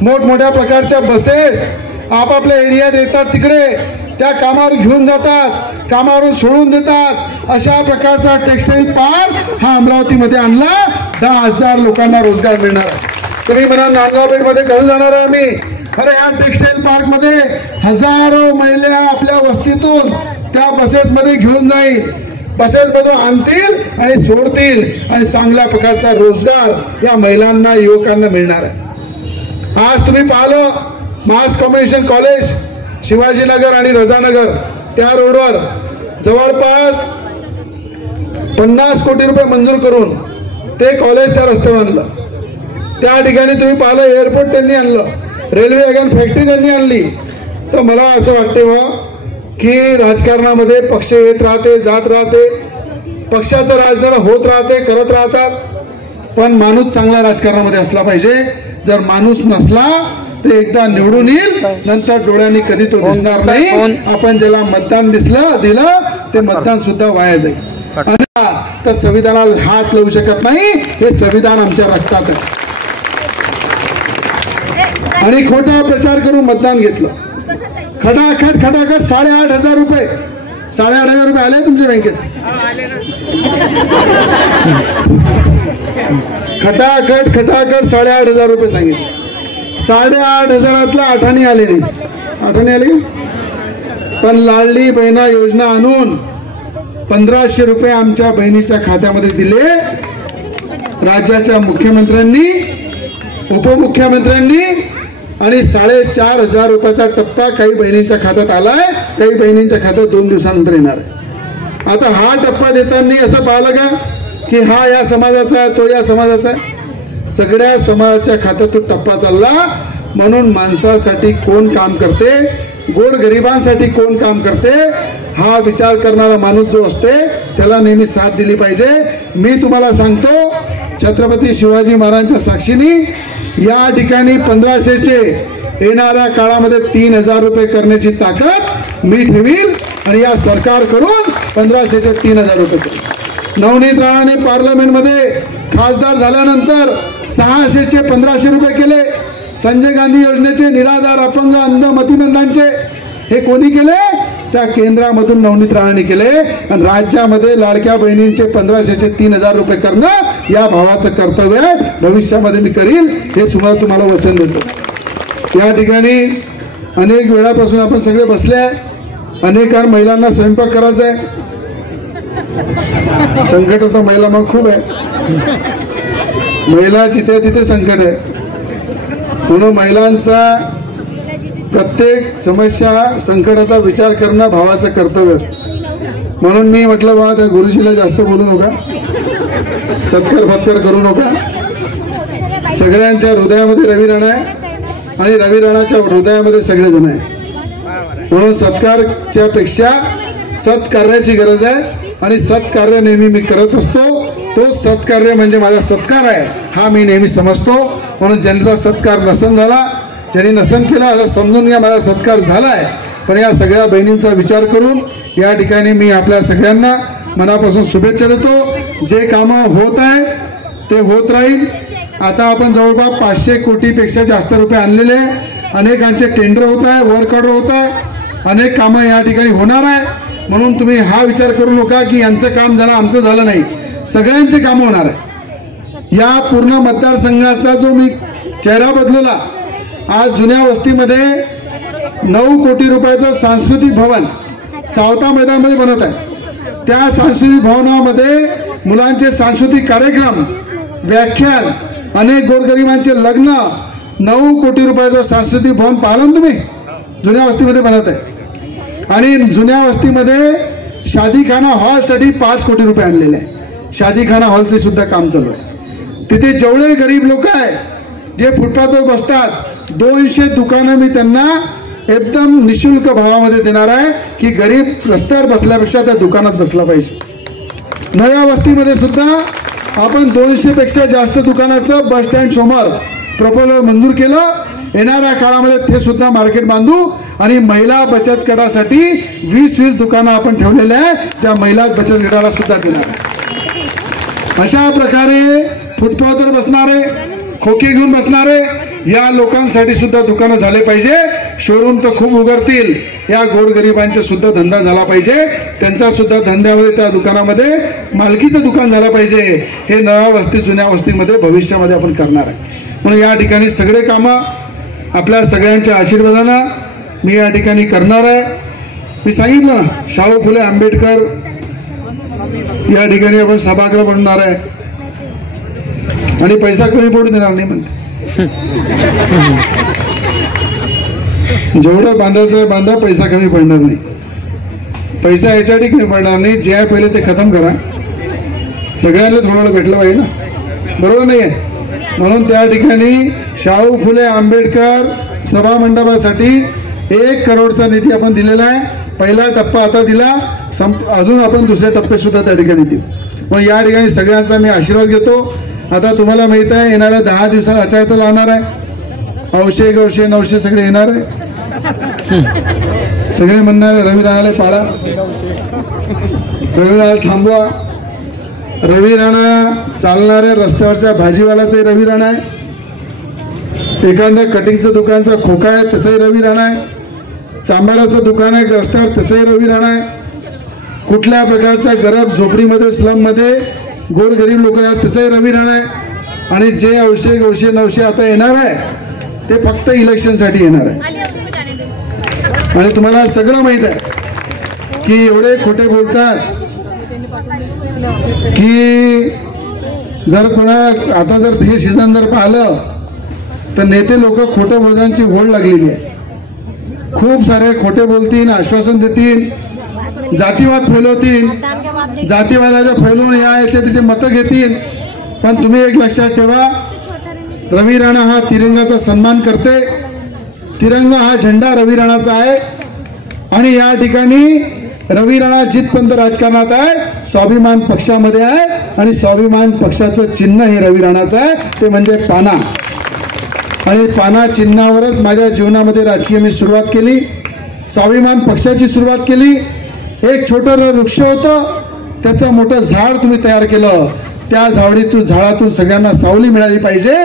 मोठमोठ्या प्रकारच्या बसेस आपापल्या एरियात येतात, तिकडे त्या कामावर घेऊन जातात, कामावरून सोडून देतात. अशा प्रकारचा टेक्सटाईल पार्क हा अमरावतीमध्ये आणला, 10,000 लोकांना रोजगार मिळणार. तुम्ही म्हणा नांदगाव पेठ मध्ये कसं जाणार आहे आम्ही? अरे या टेक्सटाईल पार्क मध्ये हजारो महिला आपल्या वस्तीतून त्या बसेसमध्ये घेऊन जाईल, बसेसमधून आणतील आणि सोडतील आणि चांगल्या प्रकारचा रोजगार या महिलांना युवकांना मिळणार आहे. आज तुम्ही पाहिलं मास कम्युनिकेशन कॉलेज शिवाजीनगर आणि रजानगर त्या रोडवर जवळपास 50 कोटी रुपये मंजूर करून ते कॉलेज त्या रस्त्यावर आणलं. त्या ठिकाणी तुम्ही पाहिलं एअरपोर्ट त्यांनी आणलं, रेल्वे वॅगन फॅक्टरी त्यांनी आणली. तर मला असं वाटते की राजकारणामध्ये पक्ष येत राहते, जात राहते, पक्षाचं राजकारण होत राहते, करत राहतात. पण माणूस चांगला राजकारणामध्ये असला पाहिजे. जर माणूस नसला तर एकदा निवडून येईल, नंतर डोळ्यांनी कधी तो दिसणार नाही. आपण ज्याला मतदान दिलं ते मतदान सुद्धा वाया जाईल. तर संविधानाला हात लावू शकत नाही, हे संविधान आमच्या रक्तात आहे. आणि खोटा प्रचार करून मतदान घेतलं. खटाखट 8,500 रुपये, 8,500 रुपये आले तुमच्या बँकेत. खटाखट 8,500 रुपये सांगितले. 8,500 आठाणी आले नाही. आठाणी आले. पण लाडली बहिणा योजना आणून 1,500 रुपये आमच्या बहिणीच्या खात्यामध्ये दिले. राज्याच्या मुख्यमंत्र्यांनी, उपमुख्यमंत्र्यांनी आणि 4,500 रुपयाचा टप्पा काही बहिणींच्या खात्यात आलाय, काही बहिणींच्या खात्यात 2 दिवसानंतर येणार आहे. आता हा टप्पा देताना असं पाहिलं का की हा या समाजाचा आहे, तो या समाजाचा आहे? सगळ्या समाजाच्या खात्यात तो टप्पा चालला. म्हणून माणसासाठी कोण काम करते, गोरगरिबांसाठी कोण काम करते, हा विचार करणारा माणूस जो असते त्याला नेहमी साथ दिली पाहिजे. मी तुम्हाला सांगतो, छत्रपती शिवाजी महाराजांच्या साक्षीने या ठिकाणी 1500चे येणाऱ्या काळामध्ये 3000 रुपये करण्याची ताकद मी ठेवील आणि या सरकार करून 1500चे 3000 रुपये करेल. नवनीत राणाने पार्लमेंटमध्ये खासदार झाल्यानंतर 600चे 1500 रुपये केले. संजय गांधी योजनेचे निराधार अपंग अंध मतिमंदांचे हे कोणी केले? त्या केंद्रामधून नवनीत राणाने केले. आणि राज्यामध्ये लाडक्या बहिणींचे 1500चे 3000 रुपये करणं या भावाचं कर्तव्य आहे. भविष्यामध्ये मी करील हे तुम्हाला वचन देतो. या ठिकाणी अनेक वेळापासून आपण सगळे बसले आहे. अनेक महिलांना स्वयंपाक करायचा आहे. संकट तर महिला मग खूप आहे. महिला जिथे तिथे संकट आहे. म्हणून महिलांचा प्रत्येक समस्या संकटाचा विचार करणं भावाचं कर्तव्य असतं. म्हणून मी म्हटलं बा त्या गुरुजीला जास्त बोलू नका, सत्कार फत्कार करू नका. सगळ्यांच्या हृदयामध्ये रवी राणा आहे आणि रवी राणाच्या हृदयामध्ये सगळेजण आहे. म्हणून सत्कारच्या पेक्षा सत्कार्याची गरज आहे आणि सत्कार्य नेहमी मी करत असतो. तो सत्कार्य म्हणजे माझा सत्कार आहे हा मी नेहमी समजतो. म्हणून ज्यांचा सत्कार नसन झाला, ज्यांनी नसन केला असं समजून घ्या माझा सत्कार झालाय. पण या सगळ्या बहिणींचा विचार करून या ठिकाणी मी आपल्या सगळ्यांना मनापासून शुभेच्छा देतो. जे कामं होत आहे ते होत राहील. आता आपण जवळपास 500 कोटीपेक्षा जास्त रुपये आणलेले आहे. अनेकांचे टेंडर होत आहे, वर्क ऑर्डर होत आहे, अनेक कामं या ठिकाणी होणार आहे. म्हणून तुम्ही हा विचार करू नका की यांचं काम झालं आमचं झालं नाही. सगळ्यांचे कामं होणार आहे. या पूर्ण मतदारसंघाचा जो मी चेहरा बदलला, आज जुन्या वस्तीमध्ये 9 कोटी रुपयाचं सांस्कृतिक भवन सावता मैदानामध्ये बनत आहे. त्या सांस्कृतिक भवनामध्ये मुलांचे सांस्कृतिक कार्यक्रम, व्याख्यान, अनेक गोरगरिबांचे लग्न, 9 कोटी रुपयाचं सांस्कृतिक भवन पाहिलं तुम्ही जुन्या वस्तीमध्ये बनत आहे. आणि जुन्या वस्तीमध्ये शादीखाना हॉलसाठी 5 कोटी रुपये आणलेले आहे. शादीखाना हॉलचे सुद्धा काम चालू आहे. तिथे जेवढे गरीब लोक आहे जे फुटपाथवर बसतात, 200 दुकानं मी त्यांना एकदम निशुल्क भावामध्ये देणार आहे की गरीब रस्त्यावर बसल्यापेक्षा त्या दुकानात बसला पाहिजे. नव्या वस्तीमध्ये सुद्धा आपण 200 पेक्षा जास्त दुकानाचं बस स्टँड समोर प्रपोजल मंजूर केलं. येणाऱ्या काळामध्ये ते सुद्धा मार्केट बांधू आणि महिला बचत गटासाठी 20-20 दुकानं आपण ठेवलेले आहे, त्या महिला बचत गटाला सुद्धा देणार आहे. अशा प्रकारे फुटपाथवर बसणारे, खोके घेऊन बसणारे या लोकांसाठी सुद्धा दुकानं झाले पाहिजे. शोरूम तर खूप उघडतील, या गोरगरिबांचा सुद्धा धंदा झाला पाहिजे. त्यांचा सुद्धा धंद्यामध्ये त्या दुकानामध्ये मालकीचं दुकान झालं पाहिजे. हे नव्या वस्ती जुन्या वस्तीमध्ये भविष्यामध्ये आपण करणार आहे. म्हणून या ठिकाणी सगळे कामं आपल्या सगळ्यांच्या आशीर्वादानं मी या ठिकाणी करणार आहे. मी सांगितलं ना, शाहू फुले आंबेडकर या ठिकाणी आपण सभागृह बनणार आहे आणि पैसा कमी पडू देणार नाही म्हणते. जेवढं बांधायचं बांधा, पैसा कमी पडणार नाही. पैसा याच्यासाठी कमी पडणार नाही, जे आहे पहिले ते खतम करा. सगळ्यांना थोडं भेटलं पाहिजे ना, बरोबर नाही आहे? म्हणून त्या ठिकाणी शाहू फुले आंबेडकर सभा मंडपासाठी 1 करोडचा निधी आपण दिलेला आहे. पहिला टप्पा आता दिला, अजून आपण दुसरे टप्पे सुद्धा त्या ठिकाणी देऊ. मग या ठिकाणी सगळ्यांचा मी आशीर्वाद घेतो. आता तुम्हाला माहित आहे येणाऱ्या 10 दिवसात आचारता लावणार आहे. औषे गवशे नवशे सगळे येणार आहे. सगळे म्हणणार रवी राणाला पाळा, रवी राणा थांबवा. रवी राणा चालणारे रस्त्यावरच्या भाजीवाल्याचंही रवी राणा आहे. एखादं कटिंगचं दुकानचा खोका आहे त्याचंही रवी राणा आहे. चांभाराचं दुकान आहे रस्त्यावर त्याचंही रवी राणा आहे. कुठल्या प्रकारच्या गरीब झोपडीमध्ये स्लममध्ये गोरगरीब लोक आहेत त्याचंही रवी राणा आहे. आणि जे औषे गवशे नवशे आता येणार आहे ते फक्त इलेक्शनसाठी येणार आहे. आणि तुम्हाला सगळं माहित आहे की एवढे खोटे बोलतात की जर कोणा आता जर हे सीझन जर पाहिलं तर नेते लोक खोटं बोलण्याची होड लागलेली आहे. खूप सारे खोटे बोलतील, आश्वासन देतील जातीवाद फैलवतील, जातीवादाच्या फैलवून याचे तिचे मतं घेतील. पण तुम्ही एक लक्षात ठेवा, रवी राणा हा तिरंगाचा सन्मान करते. तिरंगा हा झेंडा रवी राणाचा आहे आणि या ठिकाणी रवी राणा जिथपर्यंत राजकारणात आहे स्वाभिमान पक्षामध्ये आहे आणि स्वाभिमान पक्षाचं चिन्ह हे रवी राणाचं आहे, ते म्हणजे पाना. आणि पाना चिन्हावरच माझ्या जीवनामध्ये राजकीय मी सुरुवात केली. स्वाभिमान पक्षाची सुरुवात केली. एक छोटं वृक्ष होतं, त्याचं मोठं झाड तुम्ही तयार केलं. त्या झाडातून सगळ्यांना सावली मिळाली पाहिजे,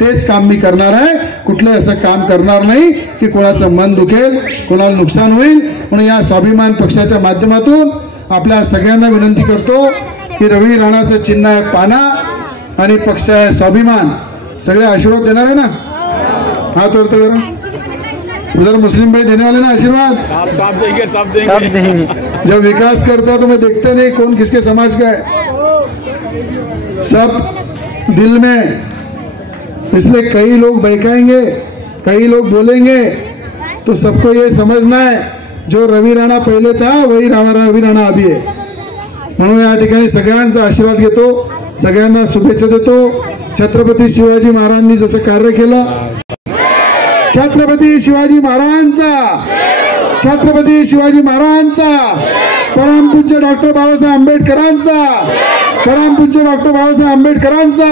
तेच काम मी करणार आहे. कुठलं असं काम करणार नाही की कोणाचं मन दुखेल, कोणाला नुकसान होईल. म्हणून या स्वाभिमान पक्षाच्या माध्यमातून आपल्या सगळ्यांना विनंती करतो की रवी राणाचं चिन्ह आहे पाना आणि पक्ष आहे स्वाभिमान. सगळे आशीर्वाद देणार आहे ना? हाथ वरते करो. उधर मुस्लिम भाई देने वाले ना आशीर्वाद. सब देंगे. जब विकास करता तो मैं देखते नहीं कौन किसके समाज का है, सब दिल में. इसलिए कई लोग बहकाएंगे, कई लोग बोलेंगे, तो सबको ये समझना है जो रवी राणा पहले था वही रवी राणा अभी है. म्हणून या ठिकाणी सगळ्यांचा आशीर्वाद घेतो, सगळ्यांना शुभेच्छा देतो. छत्रपती शिवाजी महाराजांनी जसं कार्य केलं, छत्रपती शिवाजी महाराजांचा, छत्रपती शिवाजी महाराजांचा, परमपूज्य डॉक्टर बाबासाहेब आंबेडकरांचा, परमपूज्य डॉक्टर बाबासाहेब आंबेडकरांचा,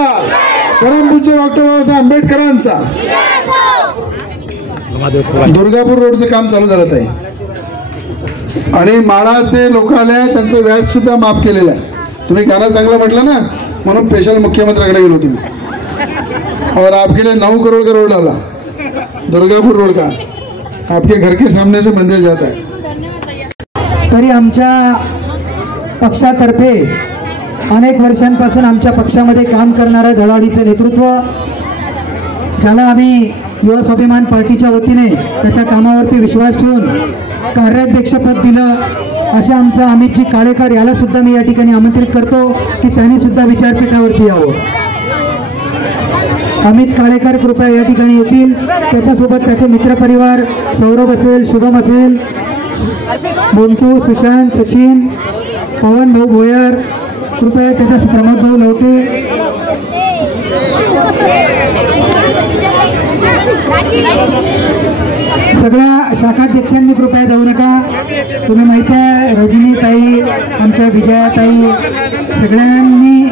परमपूज्य डॉक्टर बाबासाहेब आंबेडकरांचा. दुर्गापूर रोडचं काम चालू झालं आहे आणि माळाचे लोकांना त्यांचं व्याज सुद्धा माफ केलेलं आहे. तुम्ही गाणं चांगलं म्हटलं ना, म्हणून स्पेशल मुख्यमंत्र्याकडे गेलो तुम्ही. और आपके लिए 9 करोड़ का रोड डाला दुर्गापूर रोड का, आपके घर के सामने से मंदिर जाता है. तरी आमच्या पक्षातर्फे अनेक वर्षांपासून आमच्या पक्षामध्ये काम करणारं धडाडीचं नेतृत्व, ज्याला आम्ही युवा स्वाभिमान पार्टीच्या वतीने त्याच्या कामावरती विश्वास ठेवून कार्याध्यक्षपद दिलं, असे आमचा अमितजी काळेकर याला सुद्धा मी या ठिकाणी आमंत्रित करतो की त्यांनी सुद्धा विचारपीठावरती यावं. अमित काळेकर कृपया या ठिकाणी येतील. त्याच्यासोबत त्याचे मित्रपरिवार सौरभ असेल, शुभम असेल, मोंटू, सुशांत, सचिन, पवन भाऊ भोयर, कृपया त्याच्या प्रमोद भाऊ लवटे, सगळ्या शाखाध्यक्षांनी कृपया जाऊ नका. तुम्ही माहिती आहे रजनी ताई, आमच्या विजया ताई, सगळ्यांनी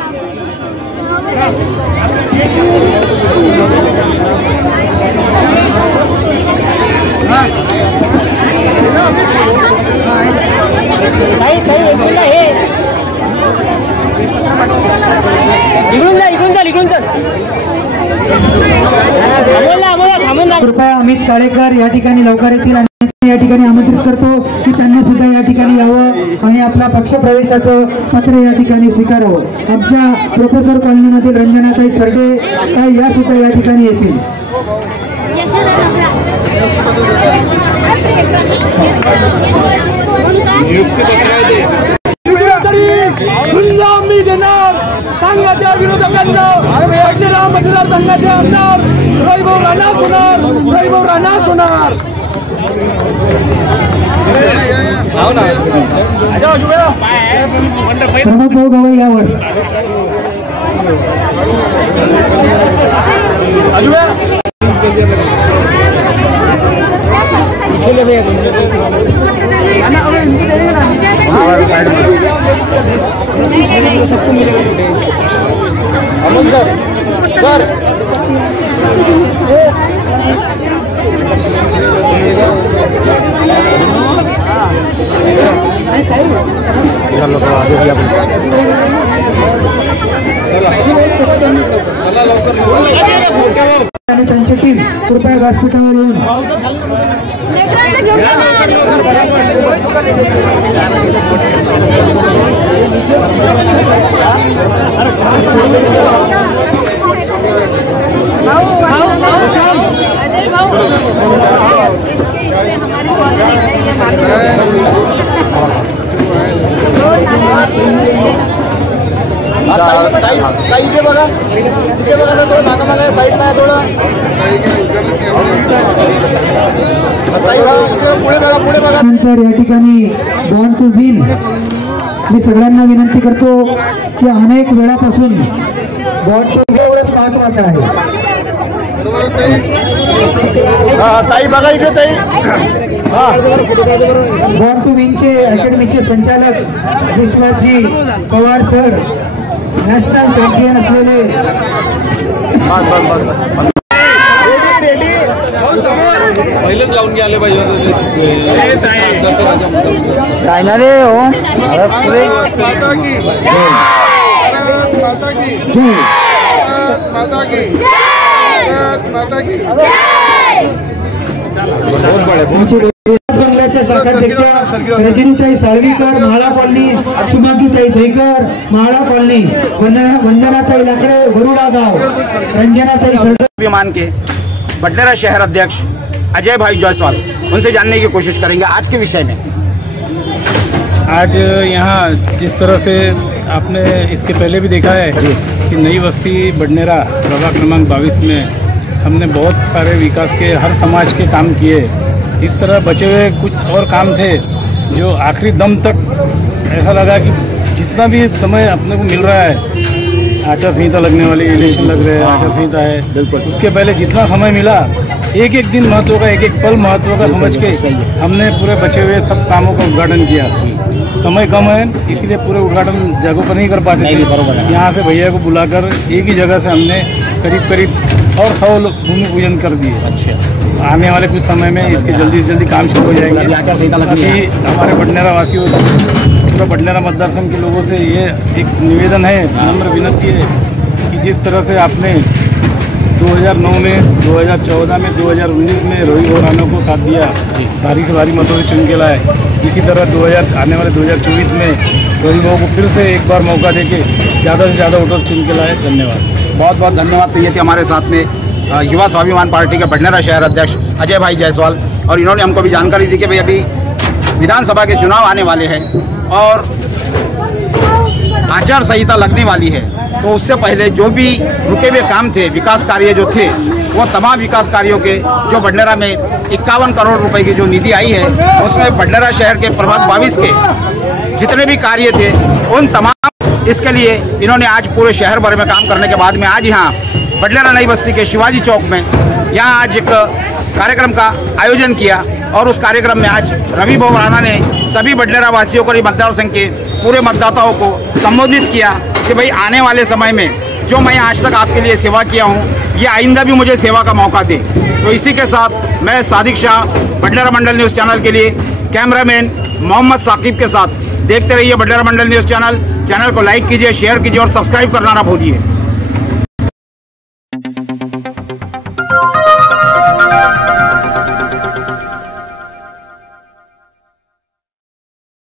कृपया अमित काळेकर या ठिकाणी लवकर येतील आणि या ठिकाणी आमंत्रित करतो की त्यांनी सुद्धा या ठिकाणी यावं आणि आपला पक्ष प्रवेशाचं पत्र या ठिकाणी स्वीकारावं. आमच्या प्रोफेसर कॉलनीमधील रंजनाताई सरडे ताई या सुद्धा या ठिकाणी येतील. आम्ही देणार सांगाच्या विरोधकांना बडनेरा मतदारसंघाचे आमदार रविभाऊ राणा होणार, रविभाऊ राणा होणार. प्रमोद भाऊ गवई यावर आणि त्यांची टीम कृपया व्यासपीठावर येऊन नंतर या ठिकाणी बॉर्न टू विन मी सगळ्यांना विनंती करतो की अनेक वेळापासून बॉर्न टू विन एवढंच महत्वाचं आहे. ताई बघा इकडे ताई. बॉर्न टू विनचे अकॅडमीचे संचालक विश्वजी पवार सर, नॅशनल चॅम्पियन असलेले पहिलेच लावून गेले पाहिजे चायना रे हो बंगल्याच्या शाखाध्यक्ष रजनीताई साळवीकर, म्हाळा कॉलनी, शुभांगीताई धैकर, म्हाळा कॉलनी, वंदनाताई लाकडे, वरुडा गाव, रंजनाताई स्वाभिमान के बडनेरा शहर अध्यक्ष अजय भाई जायसवाल, उनसे जानने की कोशिश करेंगे आज के विषय में। आज यहाँ जिस तरह से आपने इसके पहले भी देखा है कि नई बस्ती बडनेरा प्रभाग क्रमांक 22 में हमने बहुत सारे विकास के हर समाज के काम किए। इस तरह बचे हुए कुछ और काम थे जो आखिरी दम तक ऐसा लगा कि जितना भी समय अपने को मिल रहा है, आचार संहिता लगने वाली, इलेक्शन लग रहे हैं, आचार संहिता है, बिल्कुल उसके पहले जितना समय मिला एक एक दिन महत्व का, एक एक पल महत्व का समझ के हमने पूरे बचे हुए सब कामों का उद्घाटन किया। समय कम है इसीलिए पूरे उद्घाटन जगहों पर नहीं कर पाते थे। यहाँ से भैया को बुलाकर एक ही जगह से हमने करीब करीब और 100 भूमि पूजन कर दिए। अच्छा, आने वाले कुछ समय में इसके जल्दी से जल्दी काम शुरू हो जाएंगे। अभी हमारे बडनेरा वासियों, पूरा बडनेरा मतदार संघ के लोगों से ये एक निवेदन है, नम्र विनती है कि जिस तरह से आपने 2009 में, 2014 में, 2019 में रोहित बोराना को साथ दिया, भारी से भारी मतों से चुन के लाए, इसी तरह आने वाले 2024 में रोहित बाबू को फिर से एक बार मौका देके ज़्यादा से ज़्यादा वोटों से चुन के लाए। धन्यवाद, बहुत बहुत धन्यवाद। तो ये थे हमारे साथ में युवा स्वाभिमान पार्टी के बडनेरा शहर अध्यक्ष अजय भाई जायसवाल, और इन्होंने हमको भी जानकारी दी कि भाई अभी विधानसभा के चुनाव आने वाले हैं और आचार संहिता लगने वाली है, तो उससे पहले जो भी रुके हुए काम थे, विकास कार्य जो थे, वो तमाम विकास कार्यों के जो बडनेरा में 51 करोड़ रुपए की जो निधि आई है, उसमें बडनेरा शहर के प्रभाग 22 के जितने भी कार्य थे उन तमाम, इसके लिए इन्होंने आज पूरे शहर भर में काम करने के बाद में आज यहाँ बडनेरा नई बस्ती के शिवाजी चौक में यहाँ आज एक कार्यक्रम का आयोजन किया, और उस कार्यक्रम में आज रवि बोराना ने सभी बडनेरा वासियों को, मतदार संघ के पूरे मतदाताओं को संबोधित किया कि भाई आने वाले समय में जो मैं आज तक आपके लिए सेवा किया हूँ, ये आइंदा भी मुझे सेवा का मौका दे। तो इसी के साथ मैं सादिक शाह, बडनेरा मंडल न्यूज़ चैनल के लिए कैमरामैन मोहम्मद साकिब के साथ देखते रहिए बडनेरा मंडल न्यूज़ चैनल को लाइक कीजिए, शेयर कीजिए और सब्सक्राइब करना ना भूलिए।